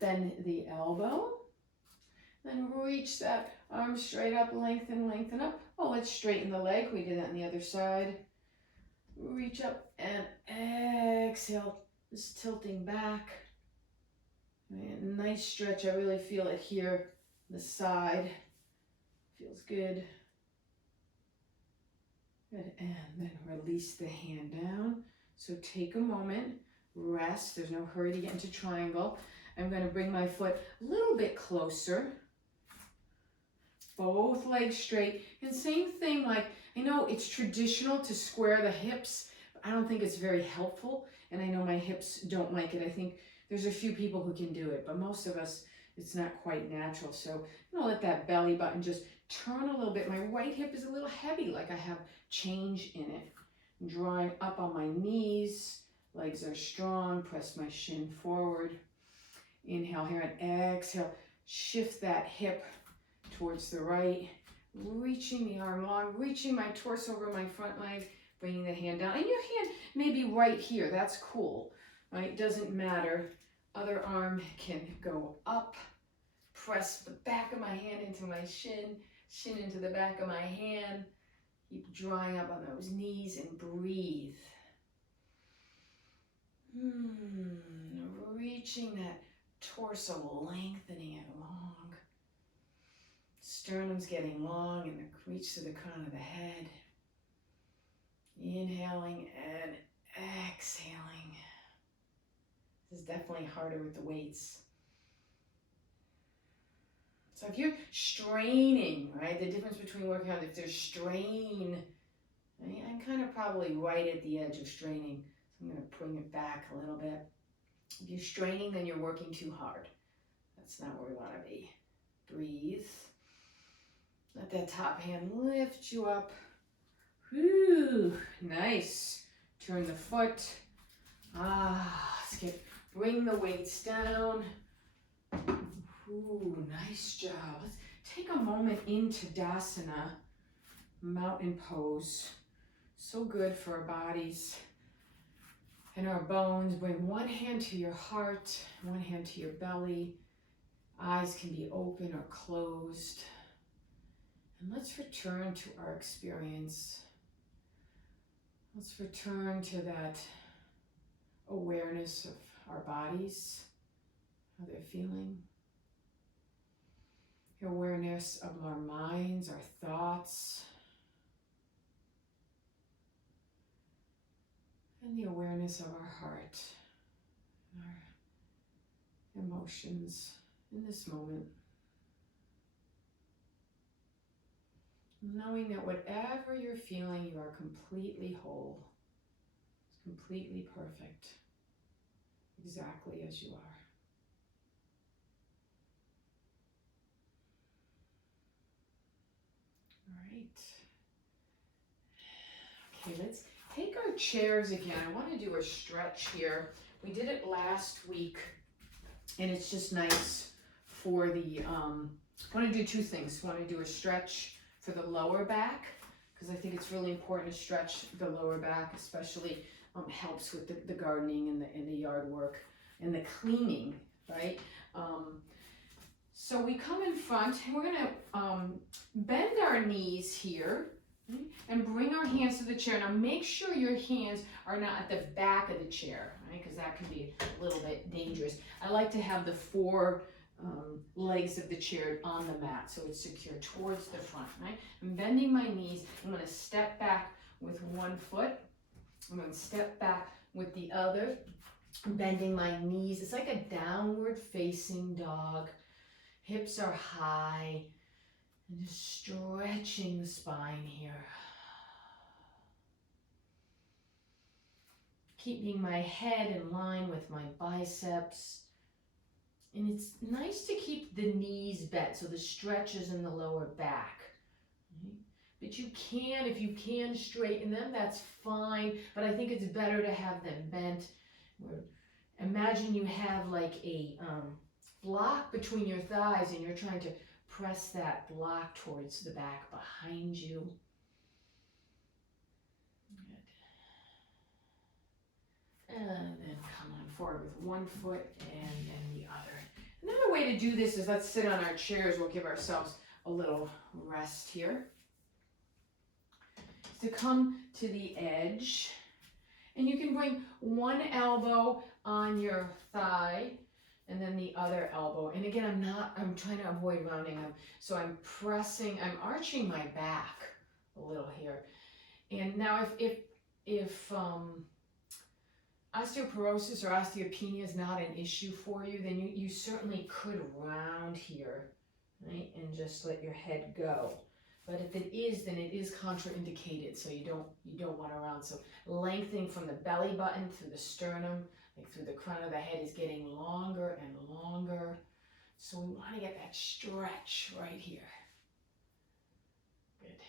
Bend the elbow. Then reach that arm straight up, lengthen, lengthen up. Oh, let's straighten the leg. We did that on the other side. Reach up and exhale. Just tilting back. Nice stretch. I really feel it here. The side. Feels good. Good. And then release the hand down. So take a moment. Rest. There's no hurry to get into triangle. I'm going to bring my foot a little bit closer. Both legs straight. And same thing, like, I know it's traditional to square the hips, but I don't think it's very helpful. And I know my hips don't like it. I think there's a few people who can do it, but most of us, it's not quite natural. So I'm going to let that belly button just turn a little bit. My right hip is a little heavy, like I have change in it. I'm drawing up on my knees. Legs are strong. Press my shin forward. Inhale here and exhale. Shift that hip towards the right. Reaching the arm long, reaching my torso over my front leg, bringing the hand down. And your hand may be right here. That's cool, right? Doesn't matter. Other arm can go up. Press the back of my hand into my shin, shin into the back of my hand. Keep drawing up on those knees and breathe. Reaching that torso, lengthening it long. Sternum's getting long and reach to the crown of the head. Inhaling and exhaling. This is definitely harder with the weights. So if you're straining, right, the difference between working out, if there's strain, right, I'm kind of probably right at the edge of straining. So I'm going to bring it back a little bit. If you're straining, then you're working too hard. That's not where we want to be. Breathe. Let that top hand lift you up. Whew, nice. Turn the foot. Bring the weights down. Ooh, nice job. Let's take a moment in Tadasana, mountain pose. So good for our bodies and our bones. Bring one hand to your heart, one hand to your belly. Eyes can be open or closed. And let's return to our experience. Let's return to that awareness of our bodies, how they're feeling. Awareness of our minds, our thoughts, and the awareness of our heart, our emotions in this moment. Knowing that whatever you're feeling, you are completely whole, completely perfect, exactly as you are. All right. Okay, let's take our chairs again. I want to do a stretch here. We did it last week, and it's just nice for the, I want to do two things. I want to do a stretch for the lower back, because I think it's really important to stretch the lower back, especially helps with the gardening and the yard work and the cleaning, right? So we come in front, and we're gonna bend our knees here, right? And bring our hands to the chair. Now make sure your hands are not at the back of the chair, right? Because that can be a little bit dangerous. I like to have the four legs of the chair on the mat so it's secure towards the front, right? I'm bending my knees. I'm going to step back with one foot. I'm going to step back with the other. I'm bending my knees. It's like a downward facing dog. Hips are high. And just stretching the spine here. Keeping my head in line with my biceps. And it's nice to keep the knees bent, so the stretches in the lower back. Right? But you can, if you can straighten them, that's fine. But I think it's better to have them bent. Imagine you have like a block between your thighs and you're trying to press that block towards the back behind you. Good. And then come on forward with one foot and then the other. Another way to do this is let's sit on our chairs. We'll give ourselves a little rest here. To come to the edge, and you can bring one elbow on your thigh and then the other elbow. And again, I'm trying to avoid rounding them. So I'm arching my back a little here. And now if osteoporosis or osteopenia is not an issue for you, then you certainly could round here, right? And just let your head go. But if it is, then it is contraindicated, so you don't want to round. So lengthening from the belly button through the sternum, like through the crown of the head, is getting longer and longer. So we want to get that stretch right here. Good.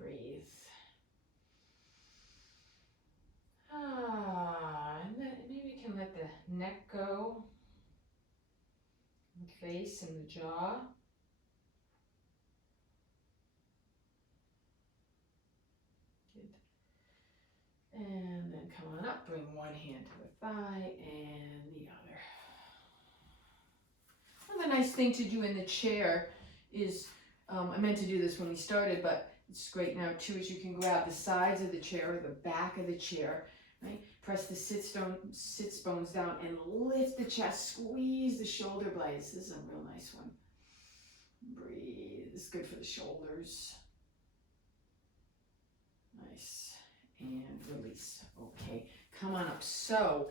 Breathe. And then maybe we can let the neck go, the face and the jaw. Good. And then come on up, bring one hand to the thigh and the other. Another nice thing to do in the chair is, I meant to do this when we started, but it's great now too, is you can grab the sides of the chair or the back of the chair. Right? Press the sits bones down and lift the chest. Squeeze the shoulder blades. This is a real nice one. Breathe. This is good for the shoulders. Nice. And release. Okay. Come on up. So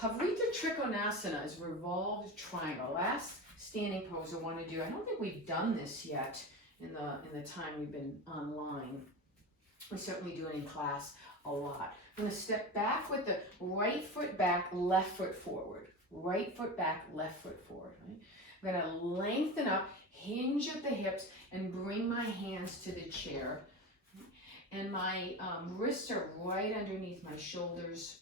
Pavrita Trikonasana is revolved triangle. Last standing pose I want to do. I don't think we've done this yet in the time we've been online. We certainly do it in class a lot. I'm going to step back with the right foot back, left foot forward. Right foot back, left foot forward. Right? I'm going to lengthen up, hinge at the hips, and bring my hands to the chair. And my wrists are right underneath my shoulders.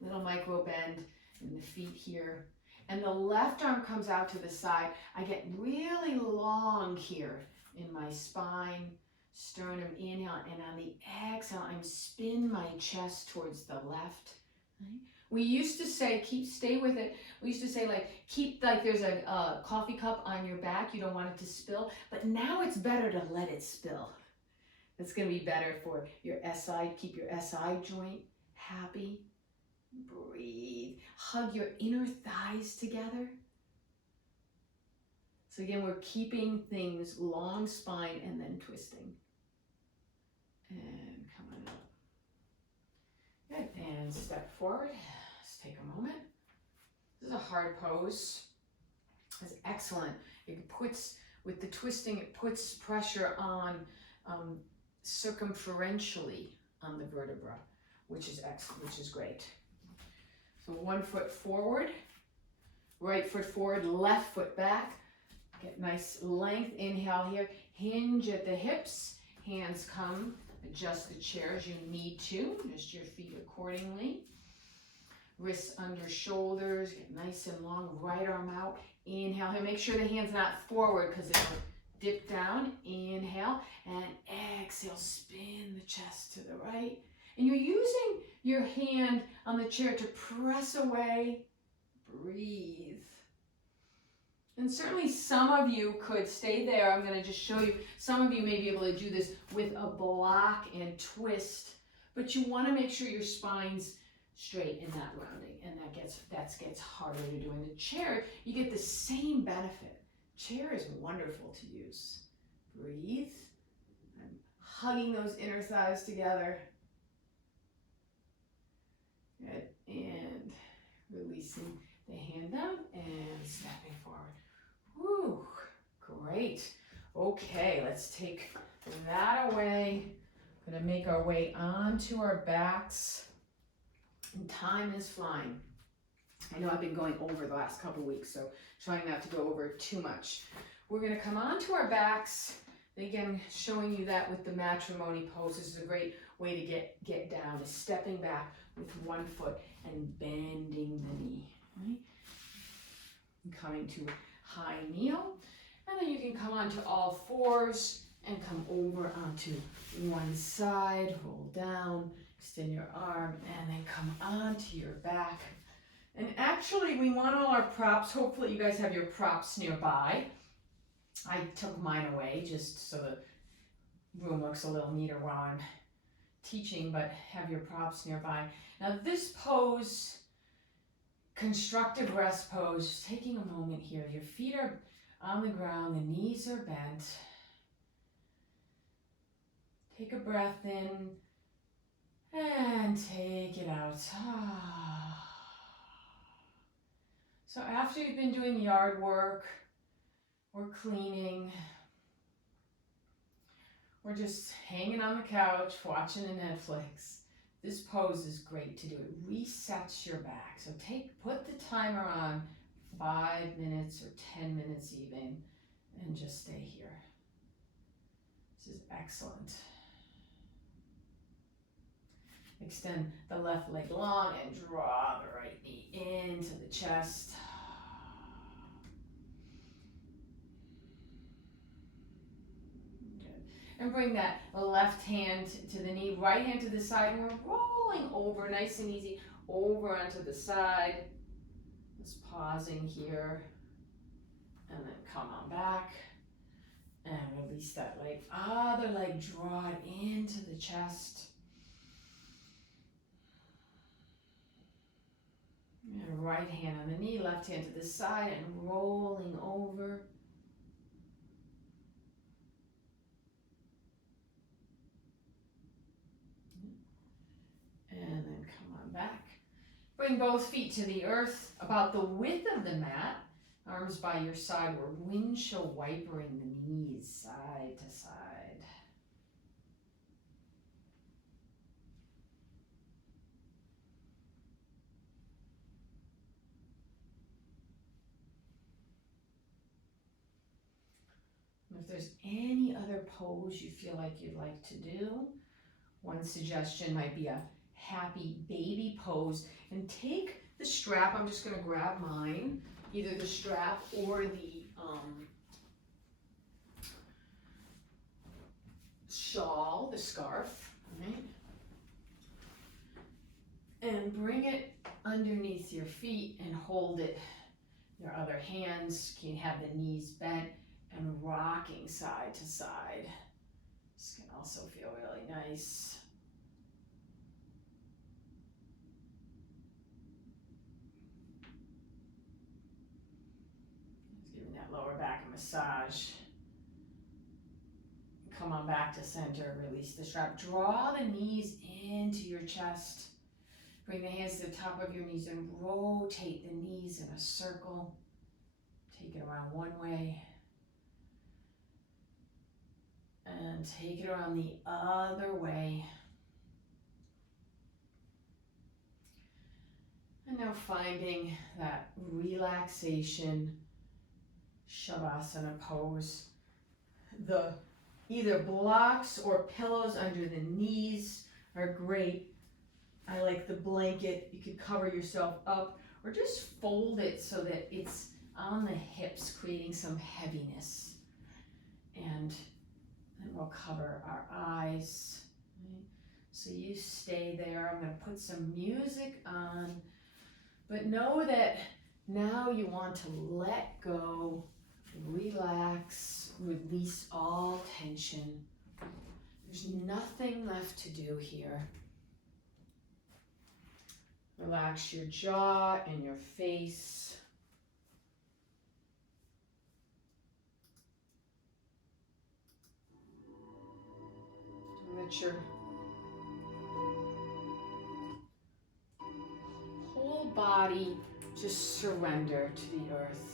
Little micro bend in the feet here. And the left arm comes out to the side. I get really long here in my spine, sternum, inhale, and on the exhale, I'm spin my chest towards the left. Right? We used to say, stay with it. We used to say keep there's a coffee cup on your back. You don't want it to spill. But now it's better to let it spill. It's going to be better for your SI. Keep your SI joint happy. Breathe. Hug your inner thighs together. So again, we're keeping things long spine and then twisting. And come on up. Good. And step forward. Let's take a moment. This is a hard pose. It's excellent. It puts, with the twisting, it puts pressure on circumferentially on the vertebra, which is excellent, which is great. So one foot forward, right foot forward, left foot back. Get nice length. Inhale here. Hinge at the hips. Hands come. Adjust the chair as you need to. Adjust your feet accordingly. Wrists under shoulders. Get nice and long. Right arm out. Inhale here. Make sure the hand's not forward because it will dip down. Inhale and exhale. Spin the chest to the right. And you're using your hand on the chair to press away. Breathe. And certainly some of you could stay there. I'm going to just show you. Some of you may be able to do this with a block and twist. But you want to make sure your spine's straight in that rounding. And that gets harder to do. In the chair, you get the same benefit. Chair is wonderful to use. Breathe. I'm hugging those inner thighs together. Good. And releasing the hand down and stepping forward. Whew, great. Okay, let's take that away. We're gonna make our way onto our backs. And time is flying. I know I've been going over the last couple weeks, so trying not to go over too much. We're gonna come onto our backs. Again, showing you that with the matrimony pose. This is a great way to get down, is stepping back with one foot and bending the knee. Right? And coming to high kneel. And then you can come onto all fours and come over onto one side. Roll down, extend your arm, and then come onto your back. And actually, we want all our props. Hopefully, you guys have your props nearby. I took mine away just so the room looks a little neater while I'm teaching, but have your props nearby. Now this pose, constructive rest pose, just taking a moment here. Your feet are on the ground, the knees are bent. Take a breath in and take it out. So after you've been doing yard work, or cleaning, or just hanging on the couch watching a Netflix, this pose is great to do. It resets your back. So put the timer on 5 minutes or 10 minutes even, and just stay here. This is excellent. Extend the left leg long and draw the right knee into the chest. And bring that left hand to the knee, right hand to the side, and we're rolling over, nice and easy, over onto the side. Just pausing here, and then come on back, and release that leg. Other leg, draw it into the chest. And right hand on the knee, left hand to the side, and rolling over. And then come on back. Bring both feet to the earth, about the width of the mat. Arms by your side. We're windshield wipering the knees side to side. And if there's any other pose you feel like you'd like to do, one suggestion might be a happy baby pose. And take the strap, I'm just going to grab mine, either the strap or the shawl, the scarf, right? And bring it underneath your feet and hold it. Your other hands can have the knees bent and rocking side to side. This can also feel really nice. Just giving that lower back a massage. Come on back to center, release the strap. Draw the knees into your chest. Bring the hands to the top of your knees and rotate the knees in a circle. Take it around one way. And take it around the other way. And now finding that relaxation Shavasana pose. The either blocks or pillows under the knees are great. I like the blanket. You could cover yourself up or just fold it so that it's on the hips, creating some heaviness. And then we'll cover our eyes. Right? So you stay there. I'm going to put some music on. But know that now you want to let go, relax, release all tension. There's nothing left to do here. Relax your jaw and your face. Let your whole body just surrender to the earth.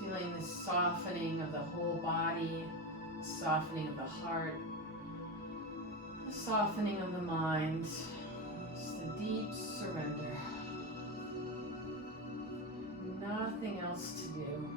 Feeling the softening of the whole body, softening of the heart, the softening of the mind, just a deep surrender. Nothing else to do.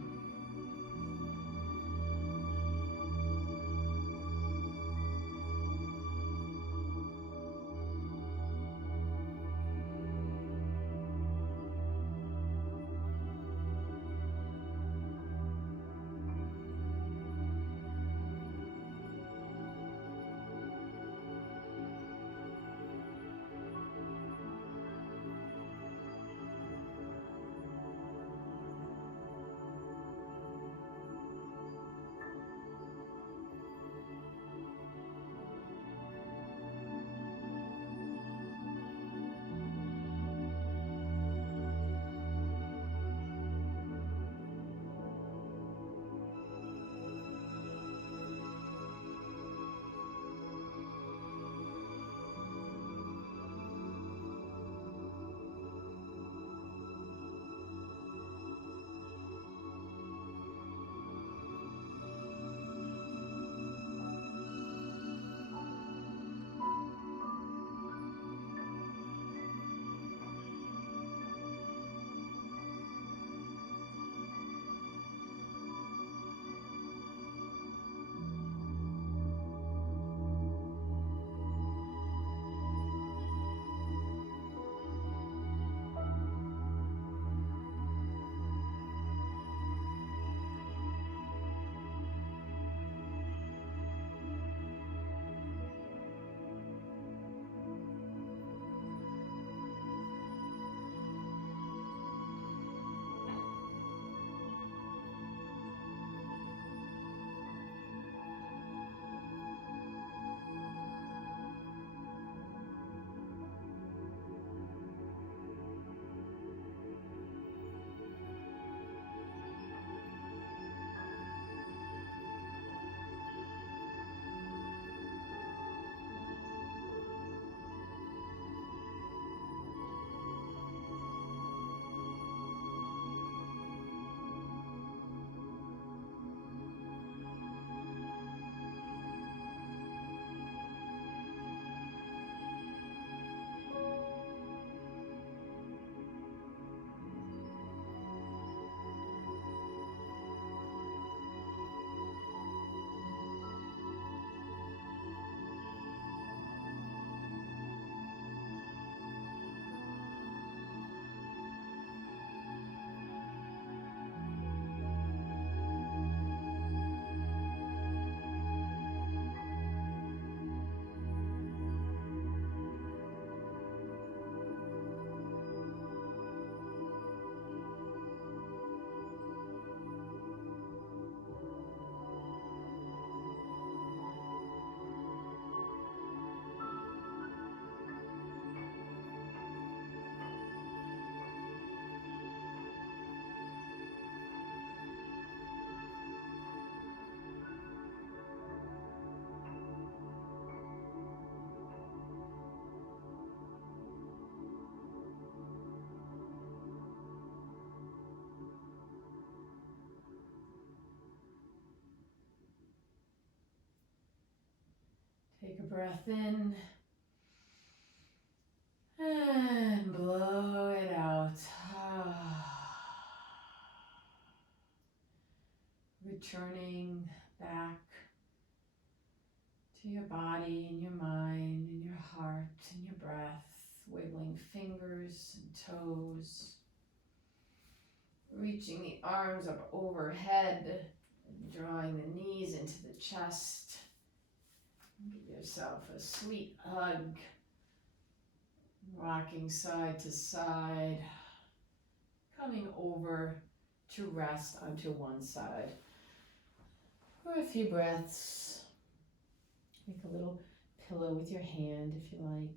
Take a breath in and blow it out. Returning back to your body and your mind and your heart and your breath, wiggling fingers and toes, reaching the arms up overhead and drawing the knees into the chest. Give yourself a sweet hug, rocking side to side, coming over to rest onto one side for a few breaths. Make a little pillow with your hand if you like.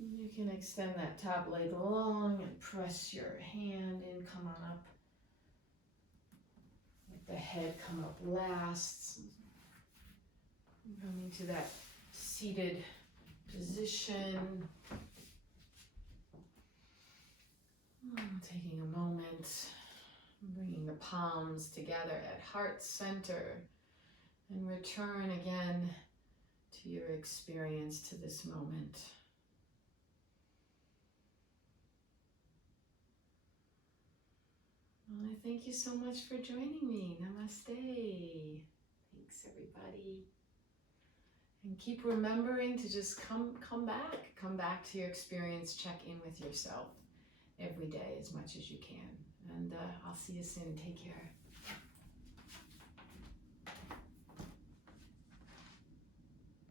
You can extend that top leg long and press your hand in, come on up. Let the head come up last. Coming to that seated position. Taking a moment, bringing the palms together at heart center and return again to your experience, to this moment. Well, I thank you so much for joining me. Namaste. Thanks, everybody. And keep remembering to just come back to your experience, check in with yourself every day as much as you can. And I'll see you soon. Take care.